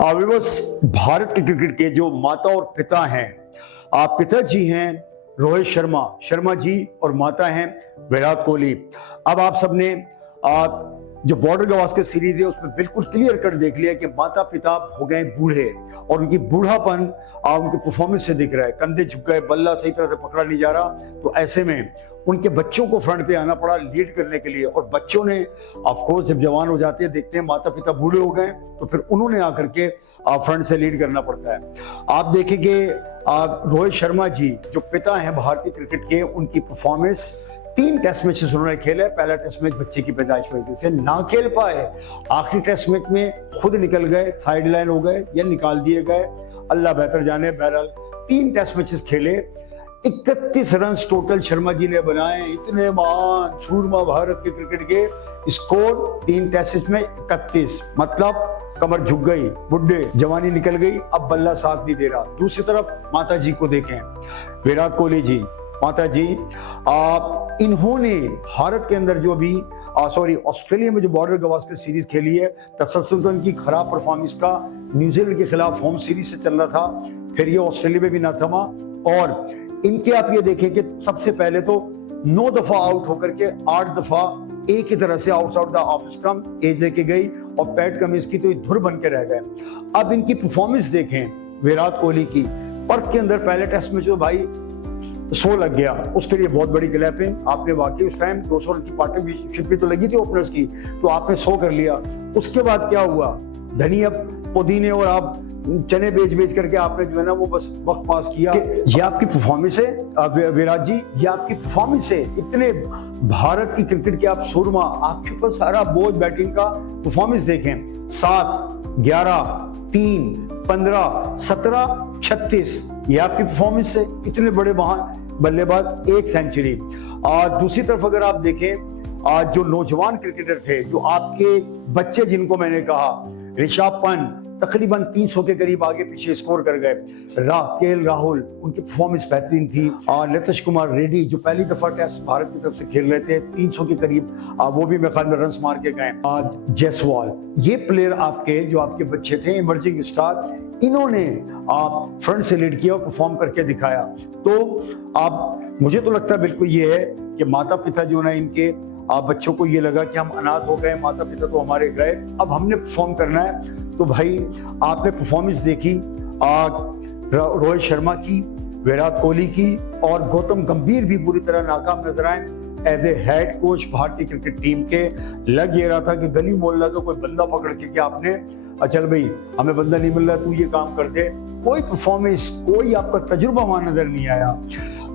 बस भारत के क्रिकेट के जो माता और पिता हैं, पिताजी हैं रोहित शर्मा जी और माता हैं विराट कोहली। अब आप सबने जो बॉर्डर गवास्कर सीरीज है उसमें बिल्कुल क्लियर कर देख लिया कि माता पिता हो गए बूढ़े और उनकी बूढ़ापन उनके परफॉर्मेंस से दिख रहा है। कंधे झुक गए, बल्ला सही तरह से पकड़ा नहीं जा रहा, तो ऐसे में उनके बच्चों को फ्रंट पे आना पड़ा लीड करने के लिए। और बच्चों ने ऑफ कोर्स जब जवान हो जाते हैं, देखते हैं माता पिता बूढ़े हो गए, तो फिर उन्होंने आकर के फ्रंट से लीड करना पड़ता है। आप देखेंगे रोहित शर्मा जी जो पिता हैं भारतीय क्रिकेट के, उनकी परफॉर्मेंस 3 टेस्ट मैचेस उन्होंने खेले। पहला टेस्ट मैच बच्चे की पैदाइश की वजह से ना खेल पाए, आखिरी टेस्ट मैच में खुद निकल गए, साइड लाइन हो गए या निकाल दिए गए, अल्लाह बेहतर जाने। बहरहाल 3 टेस्ट मैचेस खेले, 31 रन टोटल शर्मा जी ने बनाए। इतने महान सूरमा भारत के क्रिकेट के, स्कोर 3 टेस्ट में 31, मतलब कमर झुक गई, बुढ़े जवानी निकल गई, अब बल्ला साथ नहीं दे रहा। दूसरी तरफ माता जी को देखें, विराट कोहली जी, माता जी इन्होंने भारत के अंदर जो अभी ऑस्ट्रेलिया में जो बॉर्डर गवास्कर सीरीज खेली है, तसल्सुल की खराब परफॉर्मेंस का न्यूजीलैंड के खिलाफ होम सीरीज से चल रहा था, फिर ये ऑस्ट्रेलिया में भी ना थमा। और इनके आप ये देखें कि सबसे पहले तो 9 दफा आउट होकर के 8 दफा एक ही तरह से outside the off stump edge लेके गई और पैट कमिंस की तो धुर बन के रह गए। अब इनकी परफॉर्मेंस देखें विराट कोहली की, पर्थ के अंदर पहले टेस्ट में जो भाई 100 लग गया, उसके लिए बहुत बड़ी क्लैपिंग। आपने वाकई उस टाइम 200 रन की पार्टनरशिप भी तो लगी थी ओपनर्स की, तो आपने 100 कर लिया। उसके बाद क्या हुआ, धनिया पुदीने और आप चने बेच करके आपने जो है ना वो बस वक्त पास किया। ये आपकी परफॉर्मेंस है विराट जी, ये आपकी परफॉर्मेंस है। इतने भारत की क्रिकेट के आप सूरमा, आपके ऊपर सारा बोझ बैटिंग का। परफॉर्मेंस देखें, 7, 11, 3, 15, 17, 36, ये आपकी परफॉर्मेंस है। इतने बड़े महान बल्लेबाज, 1 सेंचुरी। और दूसरी तरफ अगर आप देखें, आज जो नौजवान क्रिकेटर थे, जो आपके बच्चे जिनको मैंने कहा, ऋषभ पंत तकरीबन 300 के करीब आगे पीछे स्कोर कर गए, केएल राहुल, उनकी परफॉर्मेंस बेहतरीन थी। और नीतीश कुमार रेड्डी जो पहली दफा टेस्ट भारत की तरफ से खेल रहे थे, 300 के करीब वो भी मेरे ख्याल में रन मार के गए। जायसवाल, ये प्लेयर आपके जो आपके बच्चे थे इमर्जिंग स्टार, इन्होंने फ्रंट से लीड किया और परफॉर्म करके दिखाया। तो आप, मुझे तो लगता है बिल्कुल ये है कि माता पिता जो ना इनके बच्चों को ये लगा कि हम अनाथ हो गए, माता पिता तो हमारे गए, अब हमने परफॉर्म करना है। तो भाई आपने परफॉर्मेंस देखी रोहित शर्मा की, विराट कोहली की, और गौतम गंभीर भी बुरी तरह नाकाम नजर आए एज ए हेड कोच भारतीय क्रिकेट टीम के। लग ये रहा था कि गली मोहल्ला का कोई बंदा पकड़ के आपने चल भाई हमें बंदा नहीं मिल रहा, तू ये काम कर दे। कोई परफॉर्मेंस, कोई आपका तजुर्बा वहां नजर नहीं आया।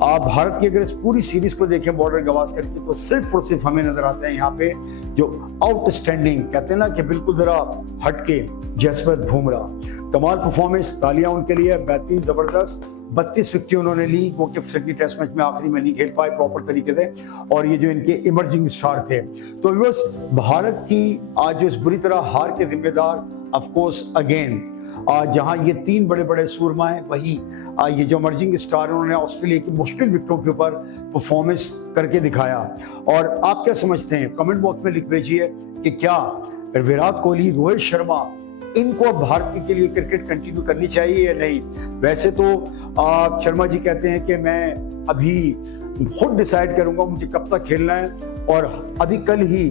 आप भारत की अगर इस पूरी सीरीज को देखें बॉर्डर गवास्कर की, तो सिर्फ और सिर्फ हमें नजर आते हैं यहाँ पे जो आउटस्टैंडिंग, कहते हैं ना कि बिल्कुल जरा हटके, जसप्रीत बुमराह, कमाल परफॉर्मेंस, तालियां उनके लिए, बेहतरीन जबरदस्त। 32 विकेट उन्होंने ली, वो कि सिडनी टेस्ट मैच में आखिरी में नहीं खेल पाए प्रॉपर तरीके से, और ये जो इनके इमर्जिंग स्टार थे। तो बस भारत की आज जो इस बुरी तरह हार के जिम्मेदार ऑफ कोर्स अगेन, जहां ये 3 बड़े बड़े सूरमा हैं, वही ये जो इमर्जिंग स्टार उन्होंने ऑस्ट्रेलिया की मुश्किल विकेटों के ऊपर परफॉर्मेंस करके दिखाया। और आप क्या समझते हैं, कमेंट बॉक्स में लिख भेजिए कि क्या विराट कोहली, रोहित शर्मा, इनको भारत के लिए क्रिकेट कंटिन्यू करनी चाहिए या नहीं। वैसे तो शर्मा जी कहते हैं कि मैं अभी खुद डिसाइड करूंगा मुझे कब तक खेलना है, और अभी कल ही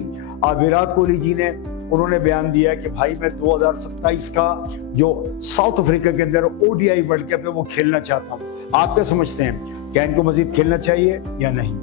विराट कोहली जी ने उन्होंने बयान दिया है कि भाई मैं 2027 का जो साउथ अफ्रीका के अंदर ओडीआई वर्ल्ड कप है वो खेलना चाहता हूं। आप क्या समझते हैं, क्या इनको मजीद खेलना चाहिए या नहीं?